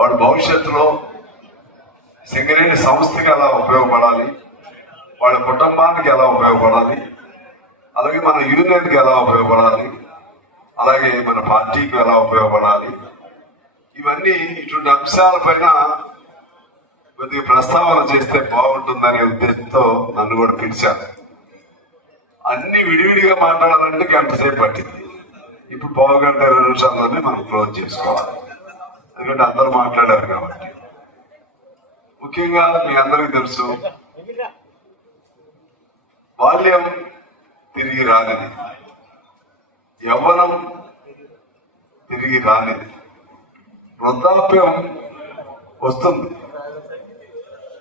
వాడు భవిష్యత్తులో సింగరేణి సంస్థకి ఎలా ఉపయోగపడాలి? వాళ్ళ కుటుంబానికి ఎలా ఉపయోగపడాలి? అలాగే మన యూనియన్కి ఎలా ఉపయోగపడాలి? అలాగే మన పార్టీకి ఎలా ఉపయోగపడాలి? ఇవన్నీ ఇటువంటి అంశాలపైన కొద్దిగా ప్రస్తావన చేస్తే బాగుంటుందనే ఉద్దేశంతో నన్ను కూడా పిలిచారు. అన్ని విడివిడిగా మాట్లాడాలంటే గంట సేపు పట్టింది. ఇప్పుడు పావు గంట ఇరవై నిమిషాల్లోనే మనం క్లోజ్ చేసుకోవాలి. ఎందుకంటే అందరూ మాట్లాడారు కాబట్టి. ముఖ్యంగా మీ అందరికీ తెలుసు బాల్యం తిరిగి రానిది. యవ్వనం తిరిగి రానిది. వృద్ధాప్యం వస్తుంది.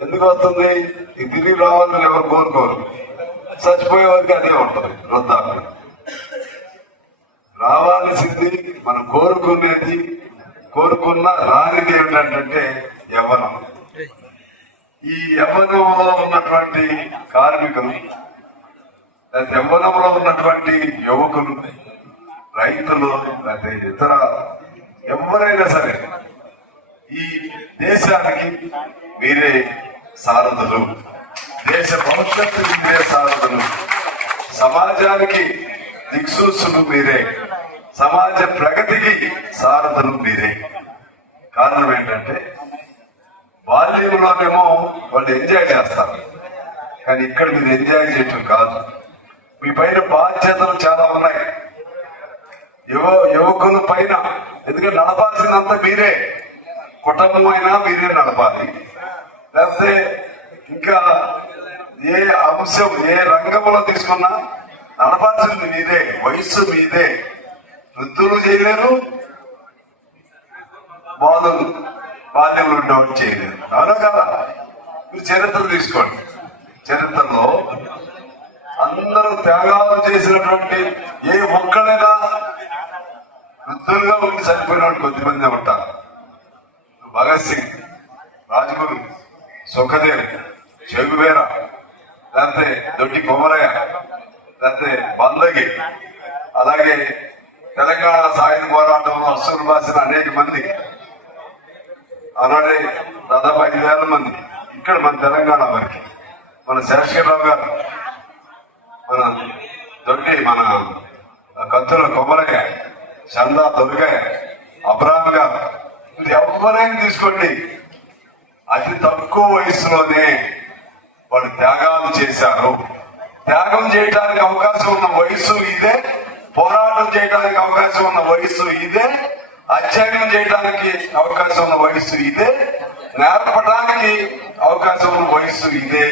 ఎందుకు వస్తుంది? ఇది తిరిగి రావాలని ఎవరు కోరుకోరు? చచ్చిపోయే వరకు అదే ఉంటుంది వృద్ధాప్యం. రావాల్సింది మనం కోరుకునేది కోరుకున్న రానిది ఏమిటంటే యవ్వనం. ఈ యవ్వనంలో ఉన్నటువంటి కార్మికులు లేదా యవ్వనంలో ఉన్నటువంటి యువకులు రైతులు లేదా ఇతర ఎవరైనా సరే ఈ దేశానికి మీరే సారథులు. దేశ భవిష్యత్తుకి మీరే సారథులు. సమాజానికి దిక్సూసులు మీరే. సమాజ ప్రగతికి సారథులు మీరే. కారణం ఏంటంటే బాల్యంలోనేమో వాళ్ళు ఎంజాయ్ చేస్తారు. కానీ ఇక్కడ మీరు ఎంజాయ్ చేయటం కాదు. మీ పైన బాధ్యతలు చాలా ఉన్నాయి. యువ యువకుల పైన ఎందుకంటే నడపాల్సినంత మీరే. కుటుంబం అయినా మీరే నడపాలి. లేకపోతే ఇంకా ఏ అంశం ఏ రంగంలో తీసుకున్నా నడపాల్సింది మీదే వయస్సు మీదే. వృద్ధులు చేయలేరు బాధలు బాధ్యతలు ఉండేవాడు చేయలేరు. అవునా కదా? మీరు చరిత్ర తీసుకోండి. చరిత్రలో అందరూ త్యాగాలు చేసినటువంటి ఏ ఒక్కడైనా వృద్ధులుగా ఉండి చనిపోయిన కొద్దిమంది ఉంటారు. భగత్ సింగ్ రాజ్గురు సుఖదేవ్ చెగువేర లేకపోతే దొడ్డి కొమరయ్య లేకపోతే బందగి అలాగే తెలంగాణ సాయుధ పోరాటంలో అస్సులు బాసిన అనేక మంది అలాగే దాదాపు ఐదు వేల మంది ఇక్కడ మన తెలంగాణ వారికి. మన శేషగిరిరావు గారు మన దొడ్డి మన కత్తుల కొమ్మరయ్య చందా దొరికాయ అబ్రాహం గారు మీరు ఎవరైనా తీసుకోండి. అతి తక్కువ వయసులోనే వాళ్ళు త్యాగాలు చేశారు. త్యాగం చేయడానికి అవకాశం ఉన్న వయసు ఇదే. అవకాశం ఉన్న వయసు ఇదే అధ్యయనం చేయడానికి అవకాశం ఉన్న వయసు ఇదే నేర్పడానికి అవకాశం ఉన్న వయసు ఇదే.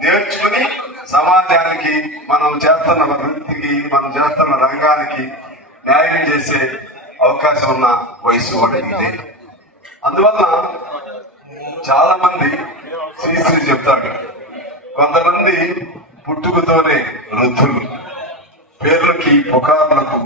నేర్చుకుని సమాజానికి మనం చేస్తున్న వృత్తికి మనం చేస్తున్న రంగానికి న్యాయం చేసే అవకాశం ఉన్న వయసు కూడా ఇదే. అందువల్ల చాలా మంది శ్రీశ్రీ చెప్తారు కొంతమంది పుట్టుకతోనే వృద్ధులు. పేర్లకి పుకార్లకు